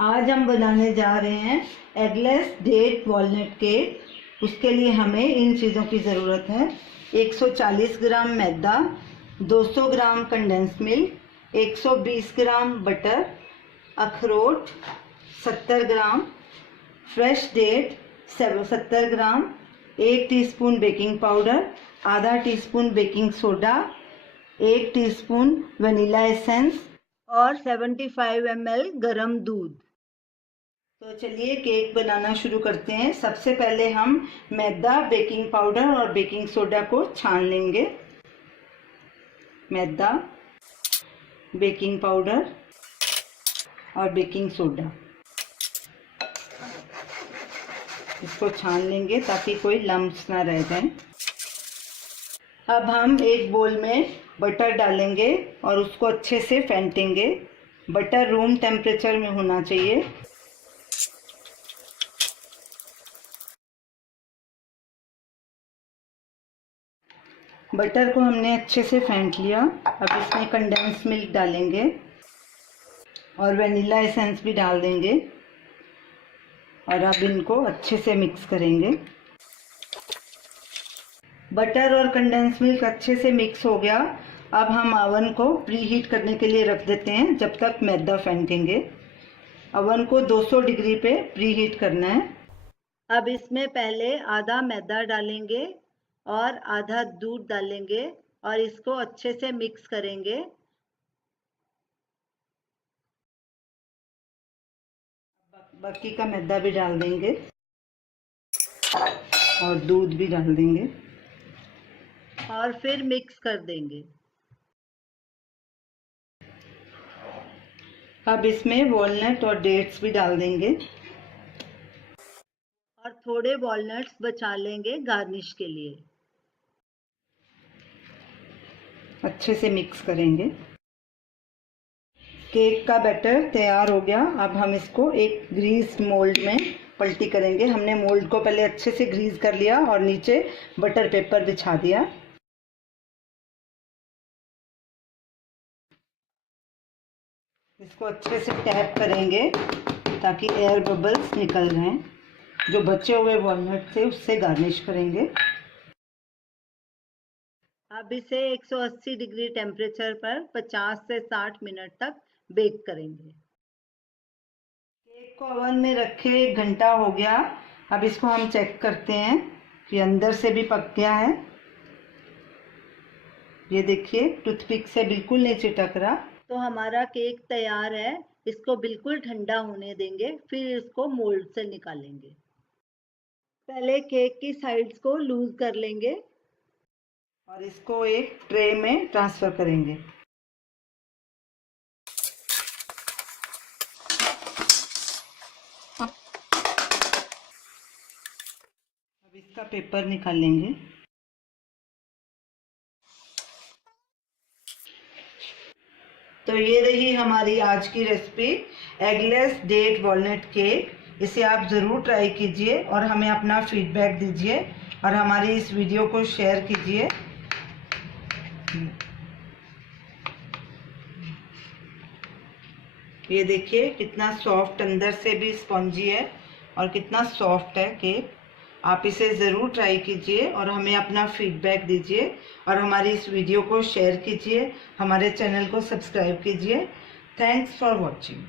आज हम बनाने जा रहे हैं एगलेस डेट वॉलनट केक। उसके लिए हमें इन चीज़ों की ज़रूरत है। 140 ग्राम मैदा, 200 ग्राम कंडेंस मिल्क, 120 ग्राम बटर, अखरोट 70 ग्राम, फ्रेश डेट 70 ग्राम, 1 टीस्पून बेकिंग पाउडर, आधा teaspoon baking soda, 1 teaspoon vanilla essence और 75 ml गरम दूध। तो चलिए केक बनाना शुरू करते हैं। सबसे पहले हम मैदा, बेकिंग पाउडर और बेकिंग सोडा को छान लेंगे। मैदा, बेकिंग पाउडर और बेकिंग सोडा, इसको छान लेंगे ताकि कोई लम्प्स ना रह जाएं। अब हम एक बोल में बटर डालेंगे और उसको अच्छे से फेंटेंगे। बटर रूम टेम्परेचर में होना चाहिए। बटर को हमने अच्छे से फेंट लिया। अब इसमें कंडेंस मिल्क डालेंगे और वनीला एसेंस भी डाल देंगे और अब इनको अच्छे से मिक्स करेंगे। बटर और कंडेंस मिल्क अच्छे से मिक्स हो गया। अब हम ओवन को प्री हीट करने के लिए रख देते हैं जब तक मैदा फेंटेंगे। ओवन को 200 डिग्री पे प्री हीट करना है। अब इसमें पहले आधा मैदा डालेंगे और आधा दूध डालेंगे और इसको अच्छे से मिक्स करेंगे। बाकी का मैदा भी डाल देंगे और दूध भी डाल देंगे और फिर मिक्स कर देंगे। अब इसमें वॉलनट और डेट्स भी डाल देंगे और थोड़े वॉलनट्स बचा लेंगे गार्निश के लिए। अच्छे से मिक्स करेंगे। केक का बैटर तैयार हो गया। अब हम इसको एक ग्रीस मोल्ड में पलटी करेंगे। हमने मोल्ड को पहले अच्छे से ग्रीस कर लिया और नीचे बटर पेपर बिछा दिया। इसको अच्छे से टैप करेंगे ताकि एयर बबल्स निकल जाएं। जो बचे हुए वॉलनट थे उससे गार्निश करेंगे। अब इसे 180 डिग्री टेम्परेचर पर 50 से 60 मिनट तक बेक करेंगे। केक को ओवन में रखे 1 घंटा हो गया। अब इसको हम चेक करते हैं कि अंदर से भी पक गया है। ये देखिए, टूथपिक से बिल्कुल नहीं चिटक रहा। तो हमारा केक तैयार है। इसको बिल्कुल ठंडा होने देंगे, फिर इसको मोल्ड से निकालेंगे। पहले केक की साइड्स को लूज कर लेंगे और इसको एक ट्रे में ट्रांसफर करेंगे। अब इसका पेपर निकाल लेंगे। तो ये रही हमारी आज की recipe, eggless date walnut cake. इसे आप ज़रूर ट्राई कीजिए और हमें अपना फीडबैक दीजिए और हमारी इस वीडियो को शेयर कीजिए। ये देखिए कितना सॉफ्ट, अंदर से भी स्पॉन्जी है और कितना सॉफ्ट है केक। आप इसे ज़रूर ट्राई कीजिए और हमें अपना फीडबैक दीजिए और हमारी इस वीडियो को शेयर कीजिए। हमारे चैनल को सब्सक्राइब कीजिए। Thanks for watching.